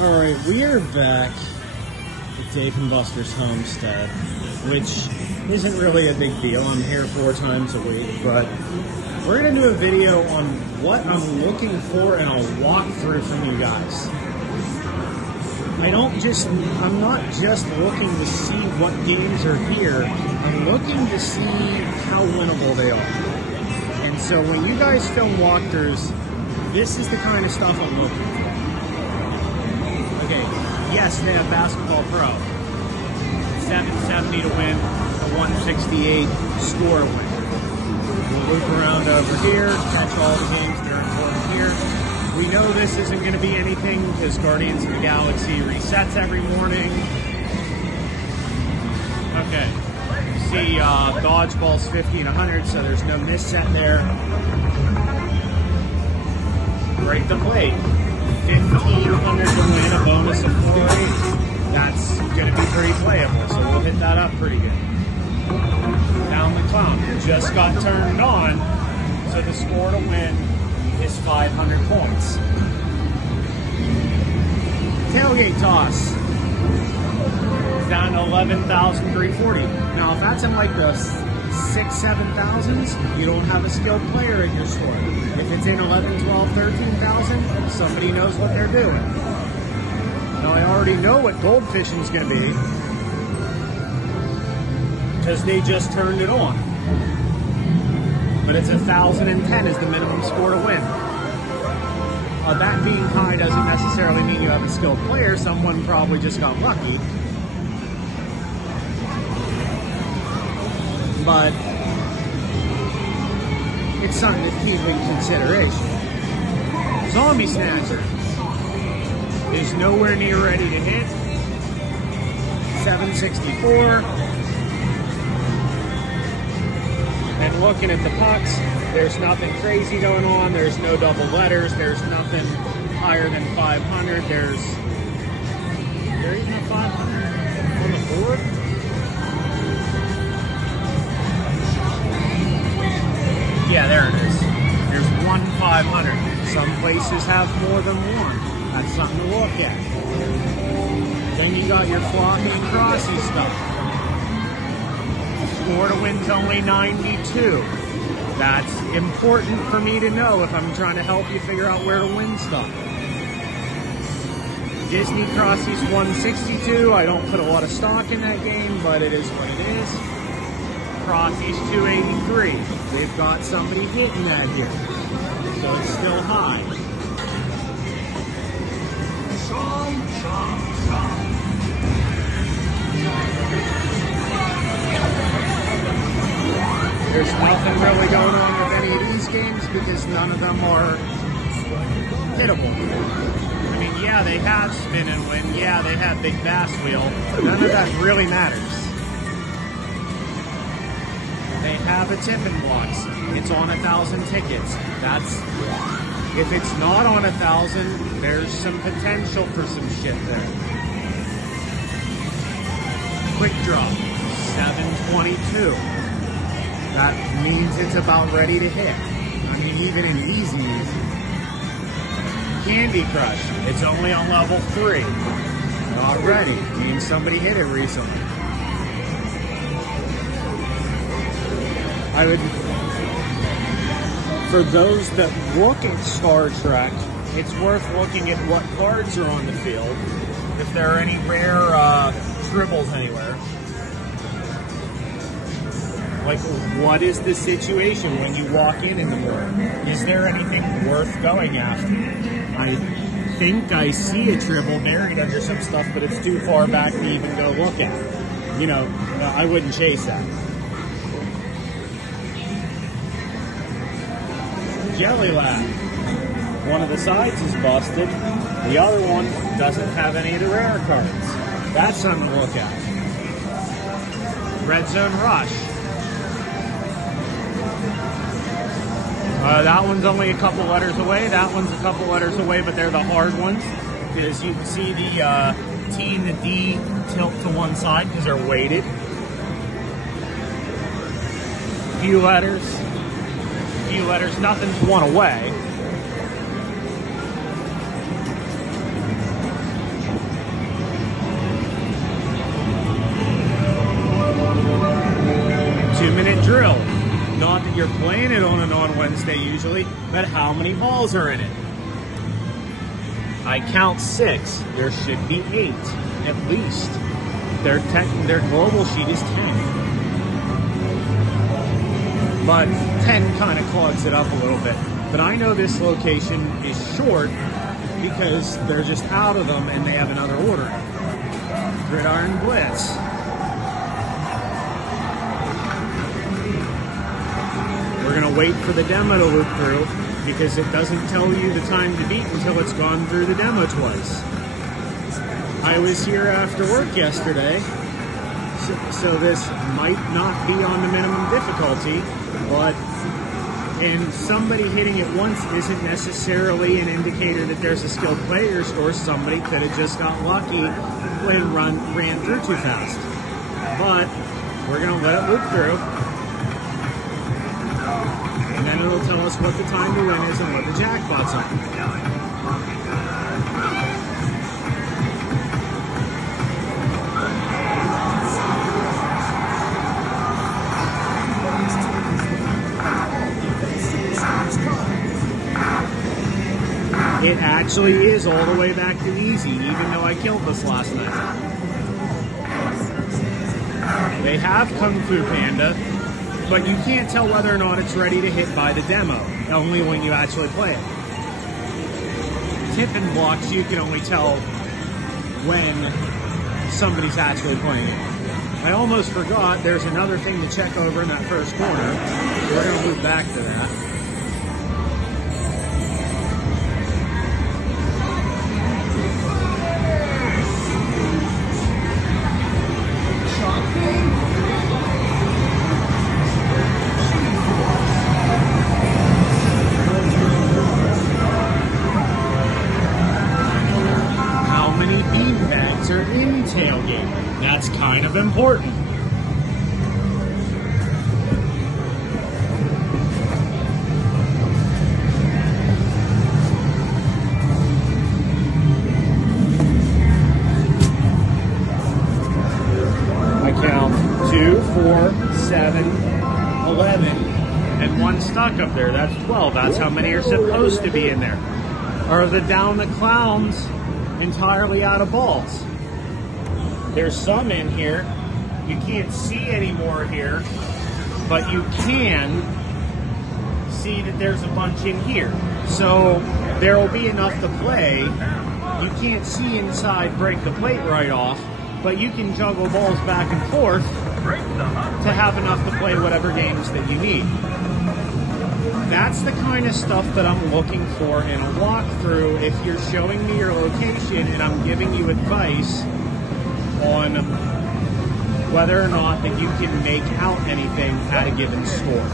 Alright, we are back at Dave and Buster's homestead, which isn't really a big deal. I'm here 4 times a week, but we're going to do a video on what I'm looking for in a walkthrough from you guys. I'm not just looking to see what games are here, I'm looking to see how winnable they are. And so when you guys film walkthroughs, this is the kind of stuff I'm looking for. Okay, yes, they have Basketball Pro. 770 to win, a 168 score win. We'll loop around over here, catch all the games that are important here. We know this isn't going to be anything because Guardians of the Galaxy resets every morning. Okay, see Dodgeball's 50 and 100, so there's no miss set there. Break the plate. 1,500 to win, a bonus of 480. That's going to be pretty playable, so we'll hit that up pretty good. Down the clown. Just got turned on, so the score to win is 500 points. Tailgate toss. Down to 11,340. Now, if that's in like the 6,000–7,000s, you don't have a skilled player in your store. If it's in 11, 12, 13,000, somebody knows what they're doing. Now, I already know what gold fishing is going to be because they just turned it on. But it's 1,010 is the minimum score to win. That being high doesn't necessarily mean you have a skilled player. Someone probably just got lucky. But it's something to keep in consideration. Zombie Snatcher is nowhere near ready to hit. 764. And looking at the pucks, there's nothing crazy going on. There's no double letters. There's nothing higher than 500. There even a 500 on the board? Yeah, there it is. There's one 500. Some places have more than one. That's something to look at. Then you got your Flocky and Crossy stuff. Score to win's only 92. That's important for me to know if I'm trying to help you figure out where to win stuff. Disney Crossy's 162. I don't put a lot of stock in that game, but it is what it is. Crossy's 283. They've got somebody hitting that here, so it's still high. There's nothing really going on with any of these games because none of them are hittable. I mean, yeah, they have spin and win. Yeah, they have big bass wheel. None of that really matters. They have a tipping box. It's on 1,000 tickets. If it's not on 1,000, there's some potential for some shit there. Quick drop, 722. That means it's about ready to hit. I mean, even in easies. Candy Crush, it's only on level 3. Already, means somebody hit it recently. For those that look at Star Trek, it's worth looking at what cards are on the field, if there are any rare tribbles anywhere. Like, what is the situation when you walk in the morning? Is there anything worth going after? I think I see a tribble buried under some stuff, but it's too far back to even go look at. You know, I wouldn't chase that. Jelly Lab. One of the sides is busted. The other one doesn't have any of the rare cards. That's something to look at. Red Zone Rush. That one's only a couple letters away. That one's a couple letters away, but they're the hard ones. Because you can see the T and the D tilt to one side because they're weighted. Few letters, nothing's one away. playing it on Wednesday usually, but how many balls are in it? I count 6. There should be 8, at least. Their global sheet is 10. But 10 kind of clogs it up a little bit. But I know this location is short because they're just out of them and they have another order. Gridiron Blitz. We're going to wait for the demo to loop through because it doesn't tell you the time to beat until it's gone through the demo twice. I was here after work yesterday, so this might not be on the minimum difficulty, and somebody hitting it once isn't necessarily an indicator that there's a skilled player, or somebody could have just got lucky when ran through too fast. But we're going to let it loop through, and then it'll tell us what the time to win is and what the jackpots are. It actually is all the way back to easy, even though I killed this last night. They have Kung Fu Panda, but you can't tell whether or not it's ready to hit by the demo, only when you actually play it. Tipping blocks, you can only tell when somebody's actually playing it. I almost forgot there's another thing to check over in that first corner, so we're going to move back to that. Are in tailgate. That's kind of important. I count 2, 4, 7, 11, and 1 stuck up there. That's 12. That's how many are supposed to be in there. Are the Down the Clowns entirely out of balls? There's some in here. You can't see any more here, but you can see that there's a bunch in here. So there will be enough to play. You can't see inside, break the plate right off, but you can juggle balls back and forth to have enough to play whatever games that you need. That's the kind of stuff that I'm looking for in a walkthrough. If you're showing me your location and I'm giving you advice on whether or not that you can make out anything at a given score.